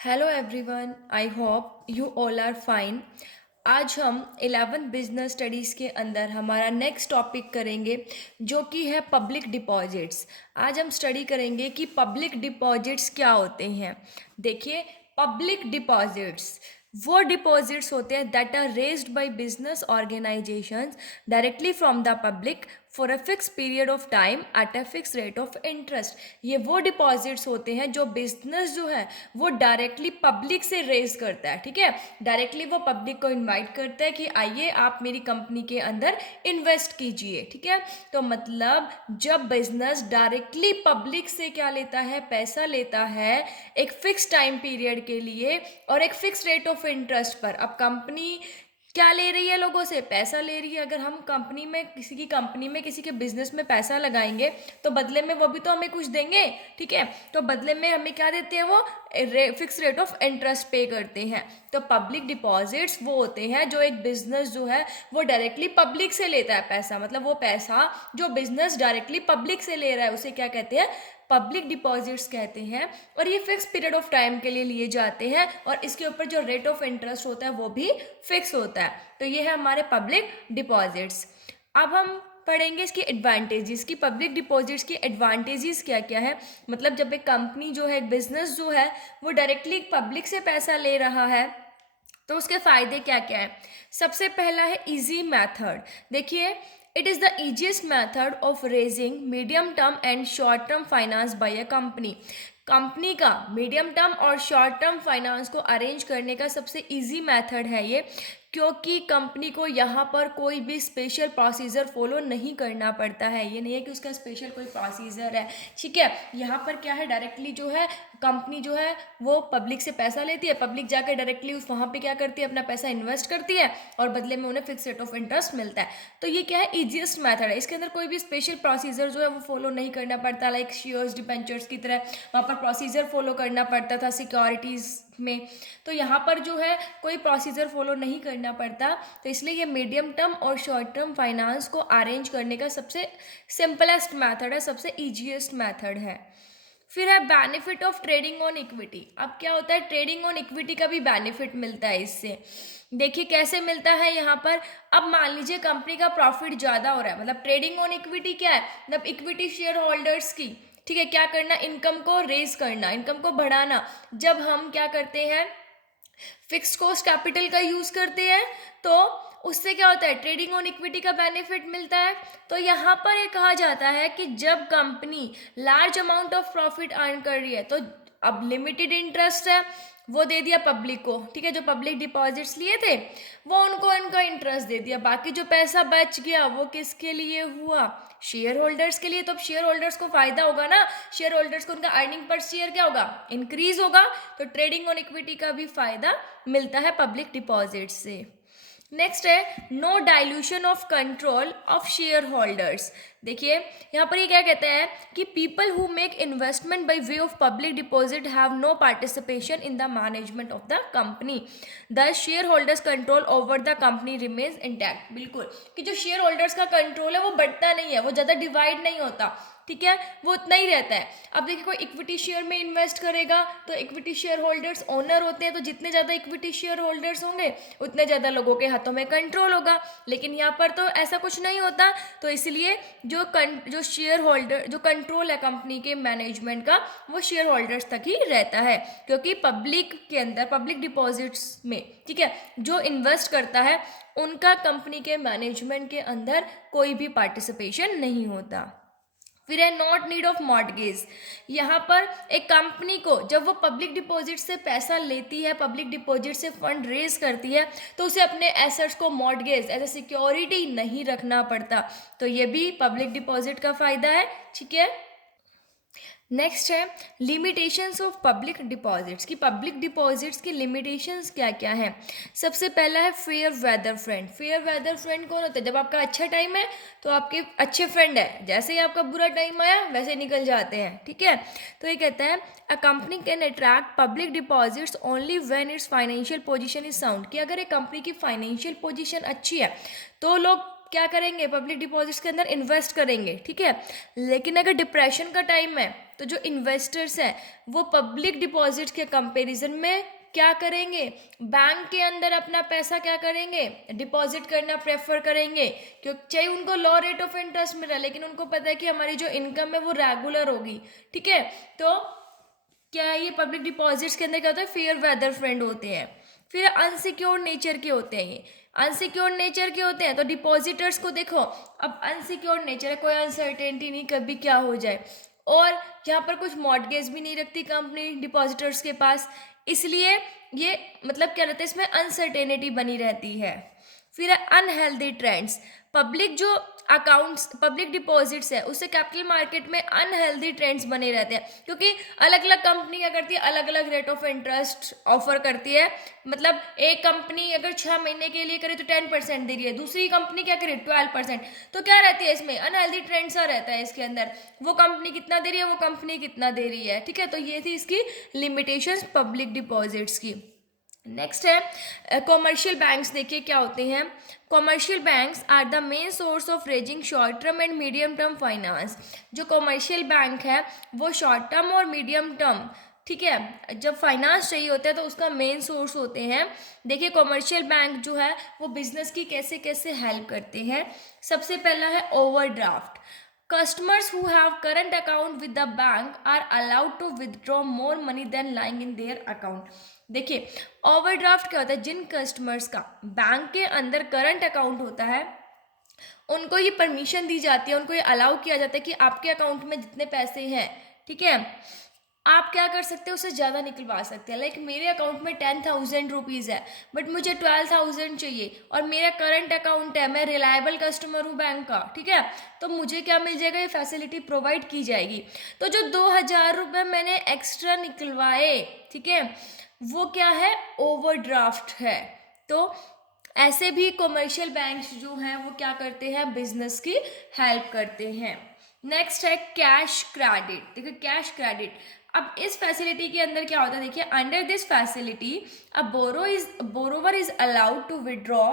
Hello everyone, I hope you all are fine. आज हम 11 business studies के अंदर हमारा नेक्स्ट टॉपिक करेंगे जो कि है पब्लिक डिपॉजिट्स। आज हम स्टडी करेंगे कि पब्लिक डिपॉजिट्स क्या होते हैं। देखिए, पब्लिक डिपॉजिट्स वो डिपॉजिट्स होते हैं that are raised by business organisations directly from the public for a fix period of time at a fix rate of interest. ये वो डिपॉजिट्स होते हैं जो बिजनेस जो है वो डायरेक्टली पब्लिक से रेज करता है। ठीक है, डायरेक्टली वो पब्लिक को इनवाइट करता है कि आइए आप मेरी कंपनी के अंदर इन्वेस्ट कीजिए। ठीक है, तो मतलब जब बिजनेस डायरेक्टली पब्लिक से क्या लेता है, पैसा लेता है एक फिक्स टाइम पीरियड के लिए और एक फिक्स रेट ऑफ इंटरेस्ट पर। अब कंपनी क्या ले रही है, लोगों से पैसा ले रही है। अगर हम कंपनी में किसी की कंपनी में किसी के बिजनेस में पैसा लगाएंगे तो बदले में वो भी तो हमें कुछ देंगे। ठीक है, तो बदले में हमें क्या देते हैं, वो फिक्स रेट ऑफ इंटरेस्ट पे करते हैं। तो पब्लिक डिपॉजिट्स वो होते हैं जो एक बिजनेस जो है वो डायरेक्टली पब्लिक से लेता है पैसा। मतलब वो पैसा जो बिजनेस डायरेक्टली पब्लिक से ले रहा है उसे क्या कहते हैं, पब्लिक डिपॉजिट्स कहते हैं। और ये फिक्स पीरियड ऑफ टाइम के लिए लिए जाते हैं और इसके ऊपर जो रेट ऑफ इंटरेस्ट होता है वो भी फिक्स होता है। तो ये है हमारे पब्लिक डिपॉजिट्स। अब हम पढ़ेंगे इसकी एडवांटेजेस की, पब्लिक डिपॉजिट्स की एडवांटेजेस क्या क्या है। मतलब जब एक कंपनी जो है, एक बिजनेस जो है वो डायरेक्टली पब्लिक से पैसा ले रहा है तो उसके फायदे क्या क्या है। सबसे पहला है इजी मेथड। देखिए, it is the easiest method of raising medium term and short term finance by a company. Company का मीडियम टर्म और शॉर्ट टर्म फाइनेंस को अरेंज करने का सबसे इजी मेथड है ये, क्योंकि कंपनी को यहाँ पर कोई भी स्पेशल प्रोसीजर फॉलो नहीं करना पड़ता है। ये नहीं है कि उसका स्पेशल कोई प्रोसीजर है। ठीक है, यहाँ पर क्या है, डायरेक्टली जो है कंपनी जो है वो पब्लिक से पैसा लेती है, पब्लिक जाकर डायरेक्टली उस वहाँ पे क्या करती है, अपना पैसा इन्वेस्ट करती है और बदले में उन्हें फिक्स रेट ऑफ इंटरेस्ट मिलता है। तो ये क्या है, इजीएस्ट मेथड है। इसके अंदर कोई भी स्पेशल प्रोसीजर जो है वो फॉलो नहीं करना पड़ता, लाइक शेयर्स डिबेंचर्स की तरह वहाँ पर प्रोसीजर फॉलो करना पड़ता था सिक्योरिटीज़ में। तो यहाँ पर जो है कोई प्रोसीजर फॉलो नहीं करना पड़ता। तो इसलिए ये मीडियम टर्म और शॉर्ट टर्म फाइनेंस को अरेंज करने का सबसे सिंपलेस्ट मेथड है, सबसे ईजीएस्ट मेथड है। फिर है benefit of trading on equity. अब क्या होता है, ट्रेडिंग ऑन इक्विटी का भी बेनिफिट मिलता है इससे। देखिए कैसे मिलता है यहाँ पर। अब मान लीजिए कंपनी का प्रॉफिट ज़्यादा हो रहा है, मतलब ट्रेडिंग ऑन इक्विटी क्या है, मतलब इक्विटी शेयर होल्डर्स की, ठीक है, क्या करना, इनकम को रेज करना, इनकम को बढ़ाना। जब हम क्या करते हैं, फिक्स्ड कॉस्ट कैपिटल का यूज़ करते हैं तो उससे क्या होता है, ट्रेडिंग ऑन इक्विटी का बेनिफिट मिलता है। तो यहाँ पर ये कहा जाता है कि जब company large amount of profit earn कर रही है तो अब लिमिटेड इंटरेस्ट है वो दे दिया पब्लिक को। ठीक है, जो पब्लिक डिपॉजिट्स लिए थे वो उनको इनका इंटरेस्ट दे दिया। बाकी जो पैसा बच गया वो किसके लिए हुआ, शेयर होल्डर्स के लिए। तो अब शेयर होल्डर्स को फायदा होगा ना, शेयर होल्डर्स को उनका अर्निंग पर शेयर क्या होगा, इंक्रीज होगा। तो ट्रेडिंग ऑन इक्विटी का भी फायदा मिलता है पब्लिक डिपॉजिट से। नेक्स्ट है no dilution of control of share holders. देखिए यहाँ पर ये क्या कहते हैं कि people who make investment by way of public deposit have no participation in the management of the company, the share holders control over the company remains intact. बिल्कुल, कि जो शेयर होल्डर्स का कंट्रोल है वो बढ़ता नहीं है, वो ज़्यादा डिवाइड नहीं होता। ठीक है, वो उतना ही रहता है। अब देखिए कोई इक्विटी शेयर में इन्वेस्ट करेगा तो इक्विटी शेयर होल्डर्स ओनर होते हैं, तो जितने ज़्यादा इक्विटी शेयर होल्डर्स होंगे उतने ज़्यादा लोगों के हाथों में कंट्रोल होगा। लेकिन यहाँ पर तो ऐसा कुछ नहीं होता। तो इसलिए जो शेयर होल्डर, जो कंट्रोल है कंपनी के मैनेजमेंट का, वो शेयर होल्डर्स तक ही रहता है। क्योंकि पब्लिक के अंदर, पब्लिक डिपॉजिट्स में, ठीक है, जो इन्वेस्ट करता है उनका कंपनी के मैनेजमेंट के अंदर कोई भी पार्टिसिपेशन नहीं होता। फिर है नॉट नीड ऑफ मॉर्टगेज। यहाँ पर एक कंपनी को जब वो पब्लिक डिपॉजिट से पैसा लेती है, पब्लिक डिपॉजिट से फंड रेज करती है, तो उसे अपने एसेट्स को मॉर्टगेज एज ए सिक्योरिटी नहीं रखना पड़ता। तो ये भी पब्लिक डिपॉजिट का फायदा है। ठीक है, नेक्स्ट है लिमिटेशंस ऑफ पब्लिक डिपॉजिट्स की, पब्लिक डिपॉजिट्स की लिमिटेशंस क्या क्या हैं। सबसे पहला है fair weather friend. Fair weather friend कौन होता है, जब आपका अच्छा टाइम है तो आपके अच्छे फ्रेंड है, जैसे ही आपका बुरा टाइम आया वैसे निकल जाते हैं। ठीक है, तो ये कहता है a company can attract public deposits only when it's financial position is sound. कि अगर एक कंपनी की फाइनेंशियल पोजीशन अच्छी है तो लोग क्या करेंगे, पब्लिक डिपॉजिट्स के अंदर इन्वेस्ट करेंगे। ठीक है, लेकिन अगर डिप्रेशन का टाइम है तो जो इन्वेस्टर्स हैं वो पब्लिक डिपॉजिट्स के कंपैरिजन में क्या करेंगे, बैंक के अंदर अपना पैसा क्या करेंगे, डिपॉजिट करना प्रेफर करेंगे, क्योंकि चाहे उनको लो रेट ऑफ इंटरेस्ट मिला लेकिन उनको पता है कि हमारी जो इनकम है वो रेगुलर होगी। ठीक है, तो क्या है, ये पब्लिक डिपॉजिट्स के अंदर क्या होता है, फेयर वेदर फ्रेंड होते हैं। फिर अनसिक्योर्ड नेचर के होते हैं, ये अनसिक्योर्ड नेचर के होते हैं। तो डिपॉजिटर्स को देखो, अब अनसिक्योर्ड नेचर है, कोई अनसर्टेनिटी नहीं कभी क्या हो जाए, और यहाँ पर कुछ मॉर्टगेज भी नहीं रखती कंपनी डिपॉजिटर्स के पास, इसलिए ये मतलब क्या रहता है, इसमें अनसर्टेनिटी बनी रहती है। फिर अनहेल्दी ट्रेंड्स, पब्लिक जो अकाउंट्स पब्लिक डिपॉजिट्स है उससे कैपिटल मार्केट में अनहेल्दी ट्रेंड्स बने रहते हैं, क्योंकि अलग अलग कंपनी क्या करती है, अलग अलग रेट ऑफ इंटरेस्ट ऑफर करती है। मतलब एक कंपनी अगर 6 महीने के लिए करे तो 10% दे रही है, दूसरी कंपनी क्या करे 12%। तो क्या रहती है इसमें अनहेल्दी ट्रेंड सा रहता है इसके अंदर, वो कंपनी कितना दे रही है, वो कंपनी कितना दे रही है। ठीक है, तो ये थी इसकी लिमिटेशंस पब्लिक डिपॉजिट्स की। नेक्स्ट है कॉमर्शियल बैंक्स। देखिए क्या होते हैं, commercial banks are the main source of raising short term and medium term finance. जो कॉमर्शियल बैंक है वो शॉर्ट टर्म और मीडियम टर्म, ठीक है, जब फाइनेंस चाहिए होता है तो उसका मेन सोर्स होते हैं। देखिए कॉमर्शियल बैंक जो है वो बिजनेस की कैसे कैसे हेल्प करते हैं। सबसे पहला है overdraft. Customers who have current account with the bank are allowed to withdraw more money than lying in their account. देखिए ओवरड्राफ्ट क्या होता है, जिन कस्टमर्स का बैंक के अंदर करंट अकाउंट होता है उनको ये परमिशन दी जाती है, उनको ये अलाउ किया जाता है कि आपके अकाउंट में जितने पैसे हैं, ठीक है, आप क्या कर सकते हो, उससे ज़्यादा निकलवा सकते हैं। लाइक मेरे अकाउंट में 10,000 रुपीज़ है बट मुझे 12,000 चाहिए और मेरा करंट अकाउंट है, मैं रिलायबल कस्टमर हूँ बैंक का, ठीक है, तो मुझे क्या मिल जाएगा, ये फैसिलिटी प्रोवाइड की जाएगी। तो जो 2,000 रुपये मैंने एक्स्ट्रा निकलवाए, ठीक है, वो क्या है, ओवरड्राफ्ट है। तो ऐसे भी कॉमर्शियल बैंक्स जो हैं वो क्या करते हैं, बिजनेस की हेल्प करते हैं। नेक्स्ट है कैश क्रेडिट। देखिए कैश क्रेडिट, अब इस फैसिलिटी के अंदर क्या होता है, देखिए under this facility a borrower is allowed to withdraw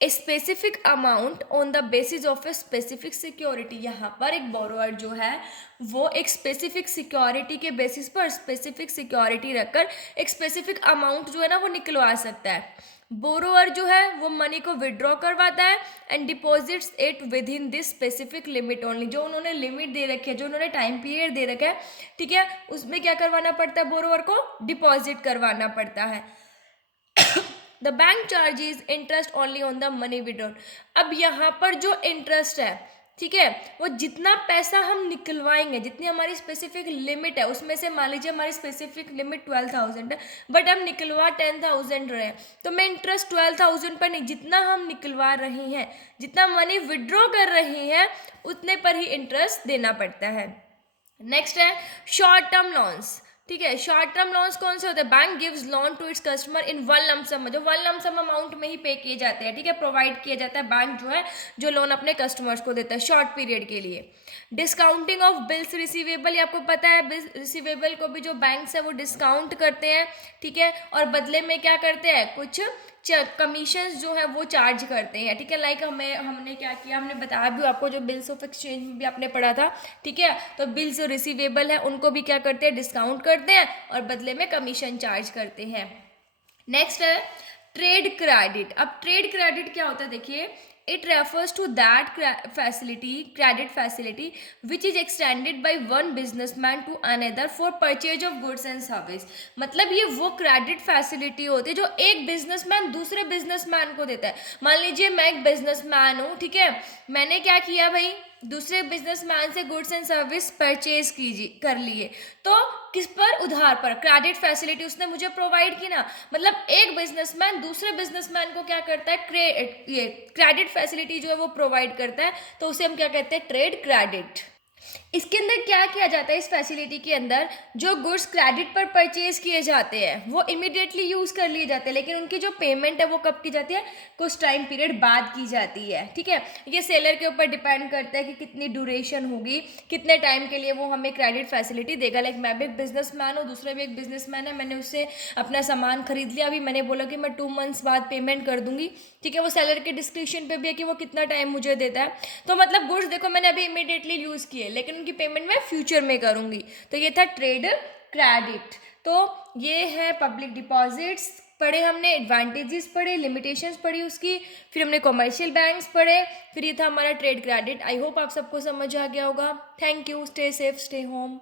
a specific amount on the basis of a specific security. यहाँ पर एक बोरोवर जो है वो एक स्पेसिफिक सिक्योरिटी के बेसिस पर स्पेसिफिक सिक्योरिटी रखकर एक स्पेसिफिक अमाउंट जो है ना वो निकलवा सकता है। बोरोवर जो है वो मनी को विड्रॉ करवाता है and deposits it with in this specific limit only. जो उन्होंने लिमिट दे रखी है, जो उन्होंने टाइम पीरियड दे रखा है, ठीक है, उसमें क्या करवाना पड़ता है, बोरोवर को डिपॉजिट करवाना पड़ता है। The bank charges interest only on the money withdrawn. अब यहाँ पर जो इंटरेस्ट है, ठीक है, वो जितना पैसा हम निकलवाएंगे, जितनी हमारी स्पेसिफिक लिमिट है, उसमें से मान लीजिए हमारी स्पेसिफिक लिमिट 12,000 है बट हम निकलवा 10,000 रहे हैं, तो मैं इंटरेस्ट 12,000 पर नहीं, जितना हम निकलवा रहे हैं, जितना मनी विड्रॉ कर रहे हैं उतने पर ही इंटरेस्ट देना पड़ता है। नेक्स्ट है शॉर्ट टर्म लोन्स। ठीक है, शॉर्ट टर्म लोन्स कौन से होते हैं, bank gives loan to its customer in one lump sum, जो वन लम सम अमाउंट में ही पे किए जाते हैं, ठीक है, प्रोवाइड किया जाता है, बैंक जो है जो लोन अपने कस्टमर्स को देता है शॉर्ट पीरियड के लिए। डिस्काउंटिंग ऑफ बिल्स रिसीवेबल, ये आपको पता है बिल्स रिसीवेबल को भी जो बैंक्स है वो डिस्काउंट करते हैं, ठीक है, और बदले में क्या करते हैं, कुछ कमीशंस जो है वो चार्ज करते हैं, ठीक है। लाइक हमने क्या किया, हमने बताया भी आपको, जो बिल्स ऑफ एक्सचेंज में भी आपने पढ़ा था, ठीक है, तो बिल्स जो रिसीवेबल है उनको भी क्या करते हैं, डिस्काउंट करते हैं और बदले में कमीशन चार्ज करते हैं। नेक्स्ट है ट्रेड क्रेडिट। अब ट्रेड क्रेडिट क्या होता है, देखिए it refers to that credit facility which is extended by one businessman to another for purchase of goods and service। मतलब ये वो क्रेडिट फैसिलिटी होती है जो एक बिजनेसमैन दूसरे बिजनेसमैन को देता है। मान लीजिए मैं एक बिजनेसमैन हूँ, ठीक है, मैंने क्या किया भाई, दूसरे बिजनेसमैन से गुड्स एंड सर्विस परचेज कर लिए, तो किस पर, उधार पर, क्रेडिट फैसिलिटी उसने मुझे प्रोवाइड की ना। मतलब एक बिजनेसमैन दूसरे बिजनेसमैन को क्या करता है, ये क्रेडिट फैसिलिटी जो है वो प्रोवाइड करता है, तो उसे हम क्या कहते हैं, ट्रेड क्रेडिट। इसके अंदर क्या किया जाता है, इस फैसिलिटी के अंदर जो गुड्स क्रेडिट पर परचेज किए जाते हैं वो इमीडिएटली यूज़ कर लिए जाते हैं, लेकिन उनकी जो पेमेंट है वो कब की जाती है, कुछ टाइम पीरियड बाद की जाती है, ठीक है। ये सेलर के ऊपर डिपेंड करता है कि कितनी ड्यूरेशन होगी, कितने टाइम के लिए वो हमें क्रेडिट फैसिलिटी देगा। लाइक मैं भी एक बिजनेसमैन हूँ, दूसरा भी एक बिजनेसमैन है, मैंने उससे अपना सामान खरीद लिया, अभी मैंने बोला कि मैं 2 मंथ्स बाद पेमेंट कर दूंगी, ठीक है, वो सेलर के डिस्क्रिप्शन पे भी है कि वो कितना टाइम मुझे देता है। तो मतलब गुड्स देखो मैंने अभी इमीडिएटली यूज़ किए, लेकिन उनकी पेमेंट मैं फ्यूचर में करूँगी। तो ये था ट्रेड क्रेडिट। तो ये है पब्लिक डिपॉजिट्स पढ़े हमने, एडवांटेजेस पढ़े, लिमिटेशंस पढ़ी उसकी, फिर हमने कॉमर्शियल बैंक्स पढ़े, फिर ये था हमारा ट्रेड क्रेडिट। आई होप आप सबको समझ आ गया होगा। Thank you, stay safe, stay home.